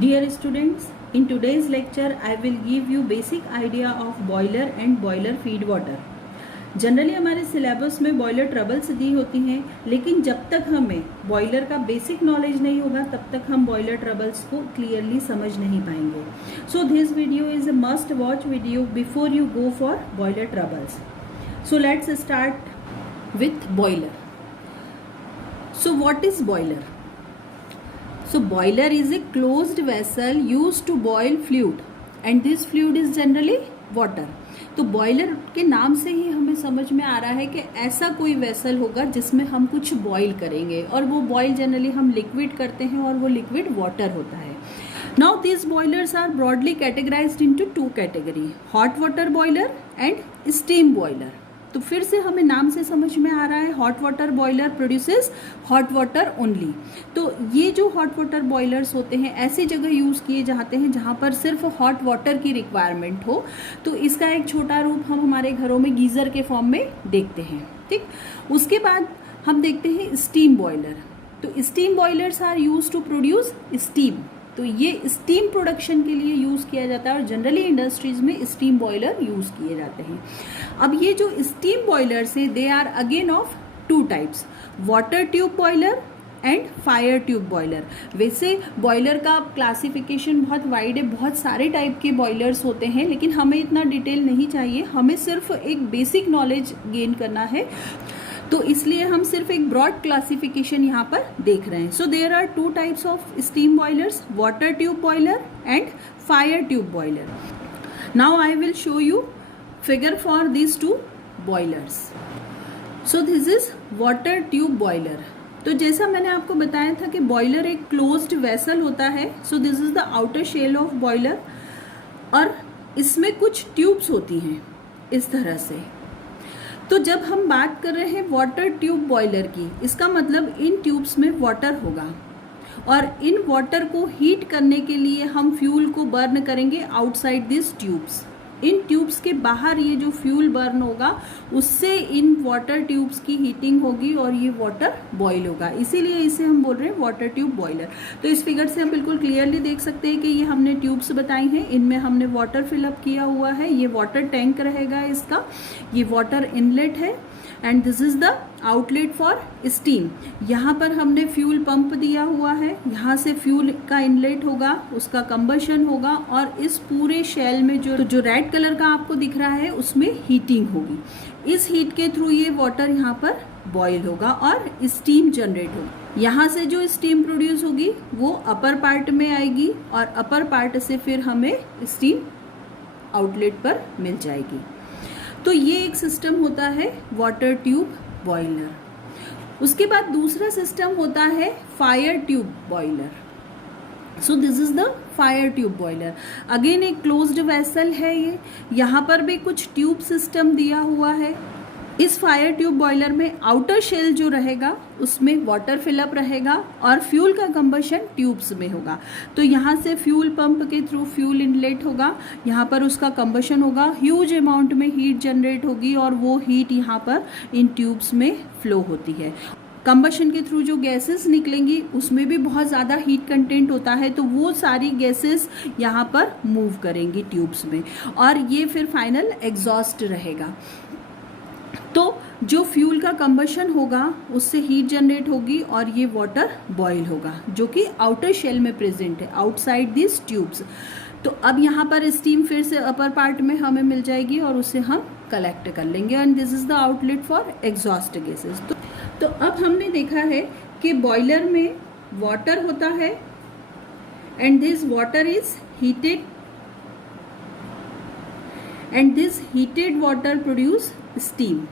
Dear students, in today's lecture I will give you basic idea of boiler and boiler feed water. Generally हमारे syllabus में boiler troubles दी होती हैं, लेकिन जब तक हमें बॉयलर का बेसिक नॉलेज नहीं होगा तब तक हम बॉयलर ट्रबल्स को क्लियरली समझ नहीं पाएंगे. So this video is a must watch video before you go for boiler troubles. So let's start with boiler. So what is boiler? So boiler is a closed vessel used to boil fluid and this fluid is generally water. तो boiler के नाम से ही हमें समझ में आ रहा है कि ऐसा कोई वेसल होगा जिसमें हम कुछ बॉईल करेंगे और वो बॉयल जनरली हम लिक्विड करते हैं और वो लिक्विड वाटर होता है. Now these boilers are broadly categorized into two category, hot water boiler and steam boiler. तो फिर से हमें नाम से समझ में आ रहा है hot water boiler produces hot water only. तो ये जो हॉट वाटर बॉयलर्स होते हैं ऐसी जगह यूज़ किए जाते हैं जहाँ पर सिर्फ हॉट वाटर की रिक्वायरमेंट हो. तो इसका एक छोटा रूप हम हमारे घरों में गीज़र के फॉर्म में देखते हैं. ठीक, उसके बाद हम देखते हैं स्टीम बॉयलर. तो steam boilers are used to produce steam. तो ये स्टीम प्रोडक्शन के लिए यूज़ किया जाता है और जनरली इंडस्ट्रीज में स्टीम बॉयलर यूज़ किए जाते हैं. अब ये जो स्टीम बॉयलर्स है they are again of two types, water tube boiler and fire tube boiler. वैसे बॉयलर का क्लासिफिकेशन बहुत वाइड है, बहुत सारे टाइप के बॉयलर्स होते हैं, लेकिन हमें इतना डिटेल नहीं चाहिए. हमें सिर्फ एक बेसिक नॉलेज गेन करना है, तो इसलिए हम सिर्फ एक ब्रॉड क्लासिफिकेशन यहाँ पर देख रहे हैं. So there are two types of steam boilers, water tube boiler and fire tube boiler. Now I will show you figure for this two boilers. So this is water tube boiler. तो जैसा मैंने आपको बताया था कि boiler एक closed vessel होता है. So this is the outer shell of boiler और इसमें कुछ ट्यूब्स होती हैं इस तरह से. तो जब हम बात कर रहे हैं वाटर ट्यूब बॉयलर की, इसका मतलब इन ट्यूब्स में वाटर होगा और इन वाटर को हीट करने के लिए हम फ्यूल को बर्न करेंगे outside this tubes. In tubes के बाहर ये जो फ्यूल बर्न होगा उससे इन वाटर ट्यूब्स की हीटिंग होगी और ये वाटर बॉयल होगा, इसीलिए इसे हम बोल रहे हैं वाटर ट्यूब बॉयलर. तो इस फिगर से हम बिल्कुल क्लियरली देख सकते हैं कि ये हमने ट्यूब्स बताई हैं, इनमें हमने वाटर फिलअप किया हुआ है. ये वाटर टैंक रहेगा इसका, ये वाटर इनलेट है and this is the outlet for steam. यहाँ पर हमने फ्यूल पंप दिया हुआ है, यहाँ से फ्यूल का इनलेट होगा, उसका कंबशन होगा और इस पूरे शेल में जो रेड कलर का आपको दिख रहा है उसमें हीटिंग होगी. इस हीट के थ्रू ये वाटर यहाँ पर बॉयल होगा और स्टीम जनरेट होगी. यहाँ से जो स्टीम प्रोड्यूस होगी वो अपर पार्ट में आएगी और अपर पार्ट से फिर हमें स्टीम आउटलेट पर मिल जाएगी. तो ये एक सिस्टम होता है वाटर ट्यूब बॉयलर. उसके बाद दूसरा सिस्टम होता है fire tube boiler. So this is the fire tube boiler. Again एक क्लोज्ड वेसल है ये, यहाँ पर भी कुछ ट्यूब सिस्टम दिया हुआ है. इस फायर ट्यूब बॉयलर में आउटर शेल जो रहेगा उसमें वाटर फिलअप रहेगा और फ्यूल का कंबशन ट्यूब्स में होगा. तो यहाँ से फ्यूल पंप के थ्रू फ्यूल इनलेट होगा, यहाँ पर उसका कंबशन होगा, ह्यूज अमाउंट में हीट जनरेट होगी और वो हीट यहाँ पर इन ट्यूब्स में फ्लो होती है. कंबशन के थ्रू जो गैसेस निकलेंगी उसमें भी बहुत ज़्यादा हीट कंटेंट होता है, तो वो सारी गैसेस यहाँ पर मूव करेंगी ट्यूब्स में और ये फिर फाइनल एग्जॉस्ट रहेगा. तो जो फ्यूल का कंबशन होगा उससे हीट जनरेट होगी और ये वाटर बॉयल होगा जो कि आउटर शेल में प्रेजेंट है आउटसाइड दिस ट्यूब्स. तो अब यहाँ पर स्टीम फिर से अपर पार्ट में हमें मिल जाएगी और उसे हम कलेक्ट कर लेंगे and this is the outlet for exhaust gases. तो अब हमने देखा है कि बॉयलर में वाटर होता है and this water is heated and this heated water produce steam.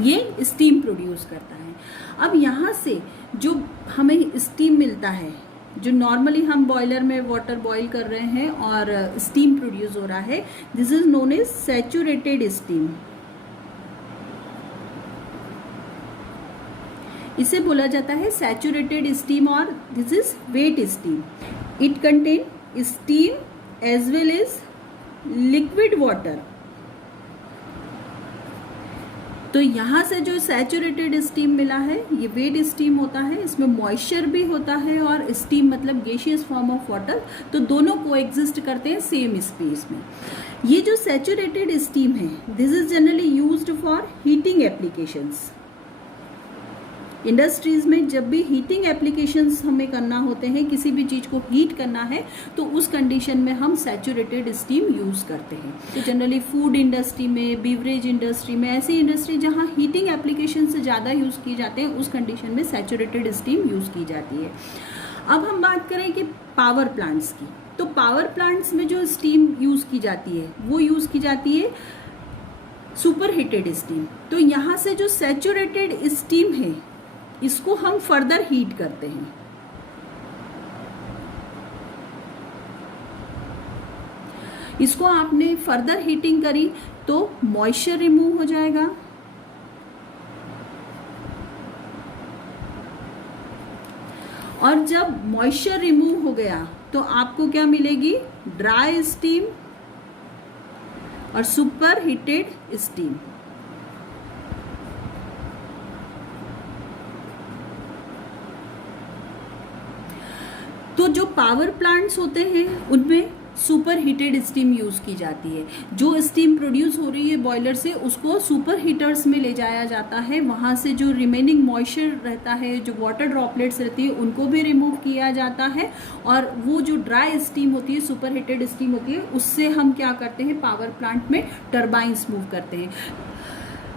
ये स्टीम प्रोड्यूस करता है. अब यहाँ से जो हमें स्टीम मिलता है, जो नॉर्मली हम बॉयलर में वाटर बॉईल कर रहे हैं और स्टीम प्रोड्यूस हो रहा है, this is known as saturated steam. इसे बोला जाता है सैचुरेटेड स्टीम और this is wet steam. It contain steam as well as liquid water तो यहाँ से जो सैचुरेटेड स्टीम मिला है ये वेट स्टीम होता है, इसमें मॉइस्चर भी होता है और स्टीम मतलब गैसियस फॉर्म ऑफ वाटर, तो दोनों को एग्जिस्ट करते हैं सेम स्पेस में। ये जो सैचुरेटेड स्टीम है this is generally used for heating applications. Industries में जब भी हीटिंग एप्लीकेशंस हमें करना होते हैं, किसी भी चीज़ को हीट करना है, तो उस कंडीशन में हम सैचुरेटेड स्टीम यूज़ करते हैं। तो जनरली फूड इंडस्ट्री में, बीवरेज इंडस्ट्री में, ऐसी इंडस्ट्री जहाँ हीटिंग एप्लीकेशन से ज़्यादा यूज़ की जाते हैं उस कंडीशन में सैचुरेटेड स्टीम यूज़ की जाती है। अब हम बात करें कि पावर प्लांट्स की, तो पावर प्लांट्स में जो स्टीम यूज़ की जाती है वो यूज़ की जाती है सुपर हीटेड स्टीम। तो यहाँ से जो सैचुरेटेड स्टीम है इसको हम फर्दर हीट करते हैं। इसको आपने फर्दर हीटिंग करी तो मॉइस्चर रिमूव हो जाएगा और जब मॉइस्चर रिमूव हो गया तो आपको क्या मिलेगी, ड्राई स्टीम और सुपर हीटेड स्टीम। तो जो पावर प्लांट्स होते हैं उनमें सुपर हीटेड स्टीम यूज़ की जाती है। जो स्टीम प्रोड्यूस हो रही है बॉयलर से उसको सुपर हीटर्स में ले जाया जाता है, वहाँ से जो रिमेनिंग मॉइस्चर रहता है, जो वाटर ड्रॉपलेट्स रहती है उनको भी रिमूव किया जाता है और वो जो ड्राई स्टीम होती है, सुपर हीटेड स्टीम होती है, उससे हम क्या करते हैं, पावर प्लांट में टरबाइंस मूव करते हैं।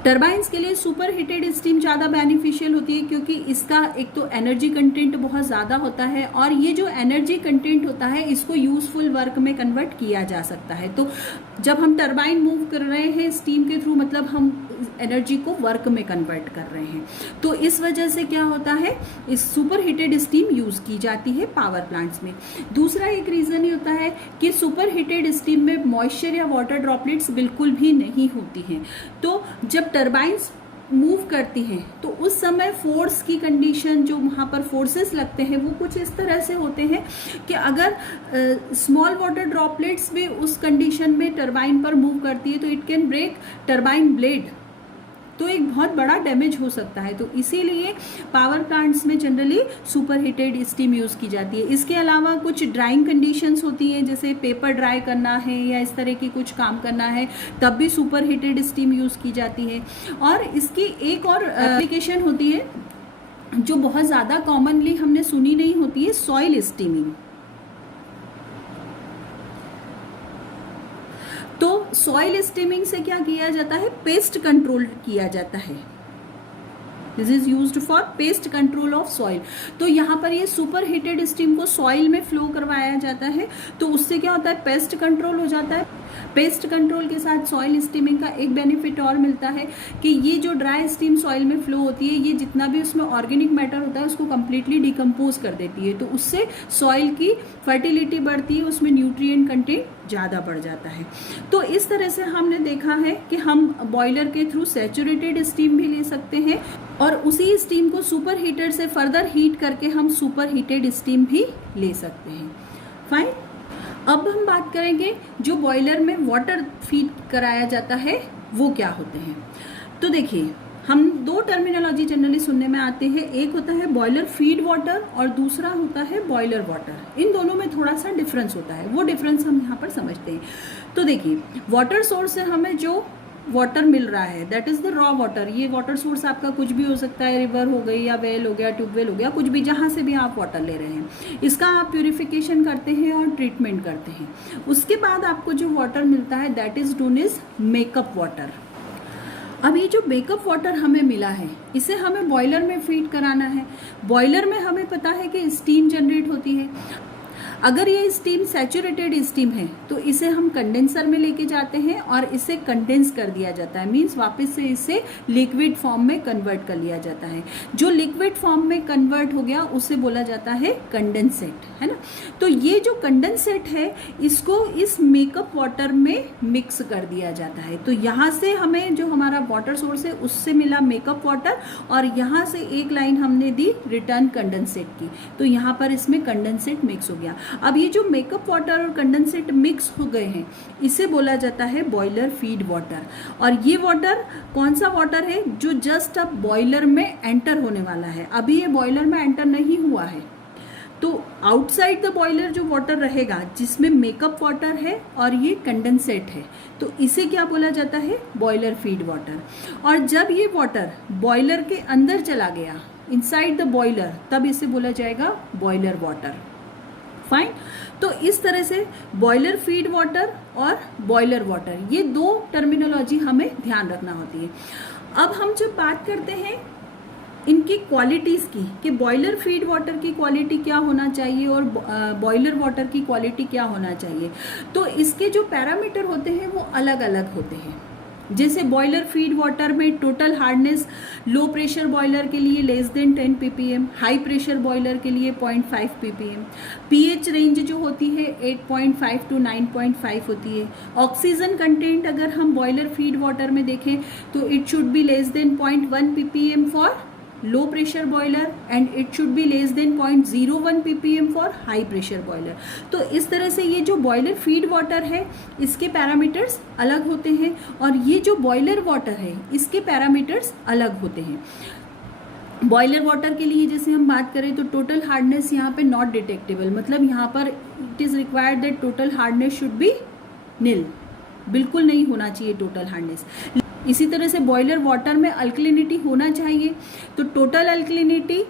टरबाइंस के लिए सुपर हीटेड स्टीम ज़्यादा बेनिफिशियल होती है क्योंकि इसका एक तो एनर्जी कंटेंट बहुत ज़्यादा होता है और ये जो एनर्जी कंटेंट होता है इसको यूजफुल वर्क में कन्वर्ट किया जा सकता है। तो जब हम टरबाइन मूव कर रहे हैं स्टीम के थ्रू, मतलब हम एनर्जी को वर्क में कन्वर्ट कर रहे हैं, तो इस वजह से क्या होता है, इस सुपर हीटेड स्टीम यूज़ की जाती है पावर प्लांट्स में। दूसरा एक रीज़न ये होता है कि सुपर हीटेड स्टीम में मॉइस्चर या वाटर ड्रॉपलेट्स बिल्कुल भी नहीं होती हैं। तो जब टरबाइंस मूव करती हैं तो उस समय फोर्स की कंडीशन, जो वहाँ पर फोर्सेस लगते हैं वो कुछ इस तरह से होते हैं कि अगर स्मॉल वाटर ड्रॉपलेट्स भी उस कंडीशन में टरबाइन पर मूव करती है तो it can break turbine blade, तो एक बहुत बड़ा डैमेज हो सकता है। तो इसीलिए पावर प्लांट्स में generally super heated steam use की जाती है। इसके अलावा कुछ ड्राइंग कंडीशंस होती हैं, जैसे पेपर ड्राई करना है या इस तरह की कुछ काम करना है, तब भी सुपर हीटेड स्टीम यूज़ की जाती है। और इसकी एक और एप्लीकेशन होती है जो बहुत ज़्यादा कॉमनली हमने सुनी नहीं होती है, सॉइल स्टीमिंग। तो सॉइल स्टीमिंग से क्या किया जाता है, पेस्ट कंट्रोल किया जाता है। This is used for pest control of soil. तो यहाँ पर ये सुपर हीटेड स्टीम को सॉइल में फ्लो करवाया जाता है, तो उससे क्या होता है, पेस्ट कंट्रोल हो जाता है। पेस्ट कंट्रोल के साथ सॉइल स्टीमिंग का एक बेनिफिट और मिलता है कि ये जो ड्राई स्टीम सॉइल में फ्लो होती है, ये जितना भी उसमें ऑर्गेनिक मैटर होता है उसको कम्प्लीटली डिकम्पोज कर देती है, तो उससे सॉइल की फर्टिलिटी बढ़ती है, उसमें न्यूट्रिएंट कंटेंट ज़्यादा बढ़ जाता है। तो इस तरह से हमने देखा है कि हम बॉयलर के थ्रू सैचुरेटेड स्टीम भी ले सकते हैं और उसी स्टीम को सुपर हीटर से फर्दर हीट करके हम सुपर हीटेड स्टीम भी ले सकते हैं। फाइन। अब हम बात करेंगे जो बॉयलर में वाटर फीड कराया जाता है वो क्या होते हैं। तो देखिए, हम दो टर्मिनोलॉजी जनरली सुनने में आते हैं, एक होता है बॉयलर फीड वाटर और दूसरा होता है बॉयलर वाटर। इन दोनों में थोड़ा सा डिफरेंस होता है, वो डिफरेंस हम यहाँ पर समझते हैं। तो देखिए, वाटर सोर्स से हमें जो वाटर मिल रहा है that is the raw water. ये वाटर सोर्स आपका कुछ भी हो सकता है, रिवर हो गई या वेल हो गया, ट्यूबवेल हो गया, कुछ भी जहाँ से भी आप वाटर ले रहे हैं, इसका आप प्यूरिफिकेशन करते हैं और ट्रीटमेंट करते हैं। उसके बाद आपको जो वाटर मिलता है that is known is makeup water. अब ये जो मेकअप वाटर हमें मिला है इसे हमें बॉयलर में फीड कराना है। बॉयलर में हमें पता है कि स्टीम जनरेट होती है। अगर ये स्टीम सैचुरेटेड स्टीम है तो इसे हम कंडेंसर में लेके जाते हैं और इसे कंडेंस कर दिया जाता है, मीन्स वापस से इसे लिक्विड फॉर्म में कन्वर्ट कर लिया जाता है। जो लिक्विड फॉर्म में कन्वर्ट हो गया उसे बोला जाता है कंडेंसेट, है ना। तो ये जो कंडेंसेट है इसको इस मेकअप वाटर में मिक्स कर दिया जाता है। तो यहाँ से हमें जो हमारा वाटर सोर्स है उससे मिला मेकअप वाटर और यहाँ से एक लाइन हमने दी रिटर्न कंडेंसेट की, तो यहाँ पर इसमें कंडेंसेट मिक्स हो गया। अब ये जो मेकअप वाटर और कंडेंसेट मिक्स हो गए हैं, इसे बोला जाता है बॉयलर फीड वाटर। और ये वाटर कौन सा वाटर है, जो जस्ट अब बॉयलर में एंटर होने वाला है, अभी ये बॉयलर में एंटर नहीं हुआ है। तो आउटसाइड द बॉयलर जो वाटर रहेगा, जिसमें मेकअप वाटर है और ये कंडेंसेट है, तो इसे क्या बोला जाता है, बॉयलर फीड वाटर। और जब ये वाटर बॉयलर के अंदर चला गया, इनसाइड द बॉयलर, तब इसे बोला जाएगा बॉयलर वाटर। फाइन। तो इस तरह से बॉयलर फीड वाटर और बॉयलर वाटर, ये दो टर्मिनोलॉजी हमें ध्यान रखना होती है। अब हम जब बात करते हैं इनकी क्वालिटीज़ की, कि बॉयलर फीड वाटर की क्वालिटी क्या होना चाहिए और बॉयलर वाटर की क्वालिटी क्या होना चाहिए, तो इसके जो पैरामीटर होते हैं वो अलग अलग होते हैं। जैसे बॉयलर फीड वाटर में total hardness low pressure boiler के लिए less than 10 ppm, high pressure boiler के लिए 0.5 ppm, पीएच रेंज जो होती है 8.5 to 9.5 होती है। ऑक्सीजन कंटेंट अगर हम बॉयलर फीड वाटर में देखें तो it should be less than 0.1 ppm for low pressure boiler and it should be less than 0.01 ppm for high pressure boiler. तो इस तरह से ये जो बॉयलर फीड वाटर है, इसके पैरामीटर्स अलग होते हैं, और ये जो बॉयलर वाटर है, इसके पैरामीटर्स अलग होते हैं। बॉयलर वाटर के लिए जैसे हम बात करें तो टोटल हार्डनेस यहाँ पे नॉट डिटेक्टेबल, मतलब यहाँ पर it is required that total hardness should be nil, बिल्कुल नहीं होना चाहिए टोटल हार्डनेस। इसी तरह से बॉयलर वाटर में अल्कलिनिटी होना चाहिए, तो total alkalinity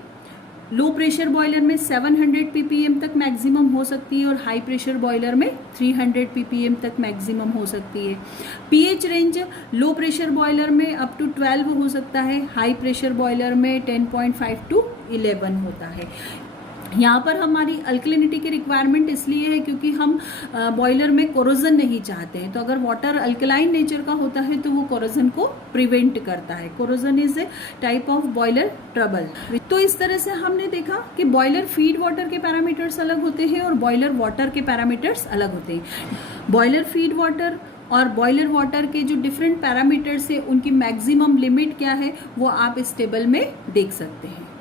low pressure boiler में 700 ppm तक मैक्सिमम हो सकती है और हाई प्रेशर बॉयलर में 300 ppm तक मैक्सिमम हो सकती है। PH range low pressure boiler में अप टू 12 हो सकता है, हाई प्रेशर बॉयलर में 10.5 to 11 होता है। यहाँ पर हमारी अल्कलिनिटी की रिक्वायरमेंट इसलिए है क्योंकि हम बॉयलर में कोरोजन नहीं चाहते हैं। तो अगर वाटर अल्कलाइन नेचर का होता है तो वो कोरोजन को प्रिवेंट करता है। Corrosion is a type of boiler trouble. तो इस तरह से हमने देखा कि बॉयलर फीड वाटर के पैरामीटर्स अलग होते हैं और बॉयलर वाटर के पैरामीटर्स अलग होते हैं। बॉयलर फीड वाटर और बॉयलर वाटर के जो डिफरेंट पैरामीटर्स है, उनकी मैक्सिमम लिमिट क्या है, वो आप इस टेबल में देख सकते हैं।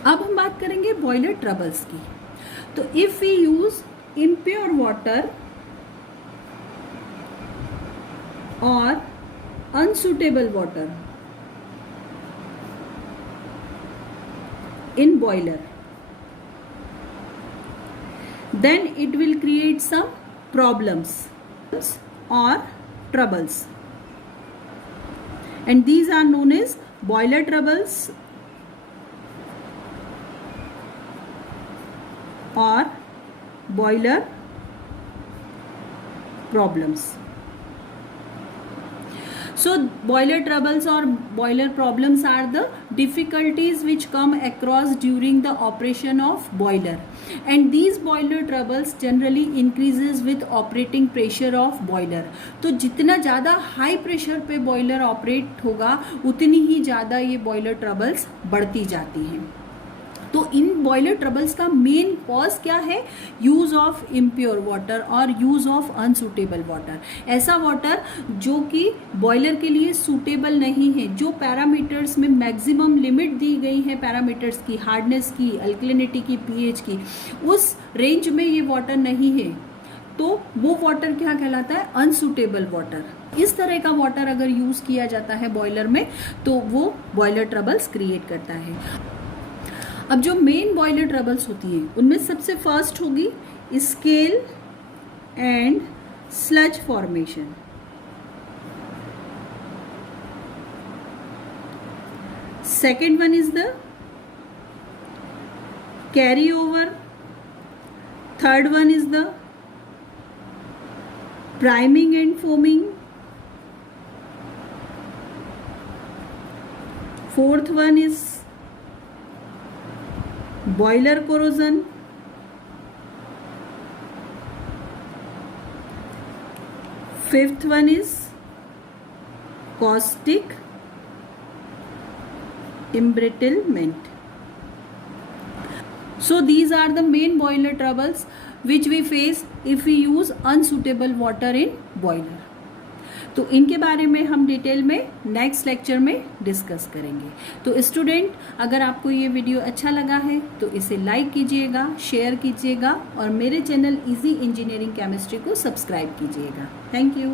अब हम बात करेंगे बॉयलर ट्रबल्स की। तो if we use impure water और unsuitable water in boiler, then it will create some problems or troubles, and these are known as boiler troubles or boiler problems. So boiler troubles or boiler problems are the difficulties which come across during the operation of boiler, and these boiler troubles generally increases with operating pressure of boiler. तो जितना ज़्यादा high pressure पे boiler operate होगा उतनी ही ज़्यादा ये boiler troubles बढ़ती जाती हैं। तो इन बॉयलर ट्रबल्स का मेन कॉज क्या है, यूज ऑफ इम्प्योर वाटर और यूज ऑफ अनसूटेबल वाटर। ऐसा वाटर जो कि बॉयलर के लिए सूटेबल नहीं है, जो पैरामीटर्स में मैक्सिमम लिमिट दी गई है, पैरामीटर्स की, हार्डनेस की, अल्कलिनिटी की, पीएच की, उस रेंज में ये वाटर नहीं है, तो वो वाटर क्या कहलाता है, अनसूटेबल वाटर। इस तरह का वाटर अगर यूज किया जाता है बॉयलर में तो वो बॉयलर ट्रबल्स क्रिएट करता है। अब जो मेन बॉयलर ट्रबल्स होती हैं उनमें सबसे फर्स्ट होगी scale and sludge formation. Second one is the carry over. Third one is the priming and foaming. Fourth one is boiler corrosion. Fifth one is caustic embrittlement. So these are the main boiler troubles which we face if we use unsuitable water in boiler. तो इनके बारे में हम detail में next lecture में discuss करेंगे। तो student, अगर आपको ये वीडियो अच्छा लगा है तो इसे लाइक कीजिएगा, शेयर कीजिएगा और मेरे चैनल इजी इंजीनियरिंग केमिस्ट्री को सब्सक्राइब कीजिएगा। Thank you.